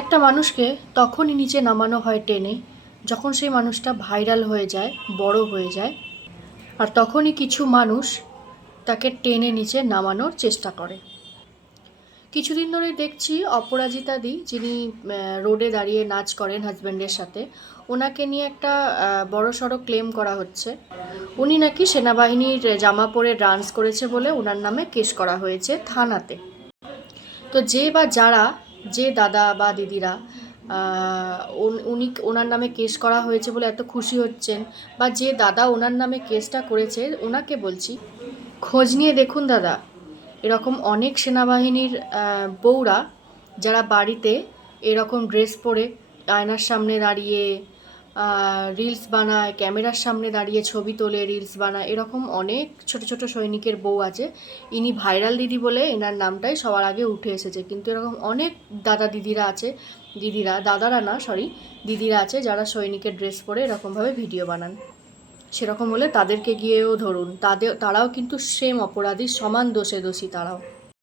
একটা মানুষকে তখনই নিচে নামানো হয় টেনে যখন সেই মানুষটা ভাইরাল হয়ে যায়, বড় হয়ে যায়। আর তখনই কিছু মানুষ তাকে টেনে নিচে নামানোর চেষ্টা করে। কিছুদিন ধরে দেখছি অপরাজিতাদি, যিনি রোডে দাঁড়িয়ে নাচ করেন হাজব্যান্ডের সাথে, ওনাকে নিয়ে একটা বড়সড় ক্লেম করা হচ্ছে। উনি নাকি সেনাবাহিনীর জামা পরে ডান্স করেছে বলে ওনার নামে কেস করা হয়েছে থানাতে। তো যে বা যারা, যে দাদা বা দিদিরা ওনার নামে কেস করা হয়েছে বলে এত খুশি হচ্ছেন, বা যে দাদা ওনার নামে কেসটা করেছে, ওনাকে বলছি খোঁজ নিয়ে দেখুন দাদা। এরকম অনেক সেনাবাহিনীর বউরা যারা বাড়িতে এরকম ড্রেস পরে আয়নার সামনে দাঁড়িয়ে রিলস বানায়, ক্যামেরার সামনে দাঁড়িয়ে ছবি তোলে, রিলস বানায়, এরকম অনেক ছোট ছোট সৈনিকের বউ আছে। ইনি ভাইরাল দিদি বলে এনার নামটাই সবার আগে উঠে এসেছে, কিন্তু এরকম অনেক দাদা দিদিরা আছে, দাদারা না সরি, দিদিরা আছে যারা সৈনিকের ড্রেস পরে এরকমভাবে ভিডিও বানান। সেরকম হলে তাদেরকে গিয়েও ধরুন, তারাও কিন্তু সেম অপরাধী, সমান দোষী তারাও।